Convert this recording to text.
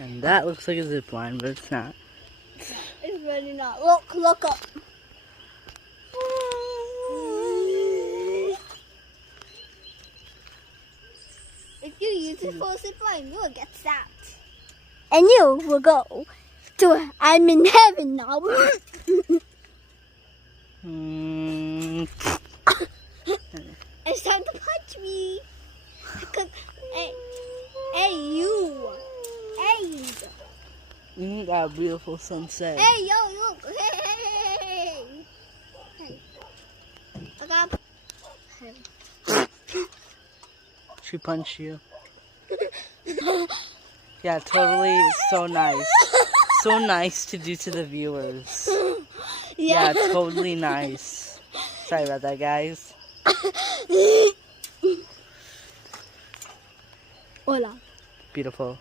And that looks like a zip line, but it's not. It's really not. Look up. If you use it for a zip line, you will get stabbed. And you will go to, I'm in heaven now. It's time to punch me. Hey, you. Hey. You got a beautiful sunset. Hey, yo, look. Hey. I got. She punched you. Yeah, totally. So nice. So nice to do to the viewers. Yeah, totally nice. Sorry about that, guys. Hola. Beautiful.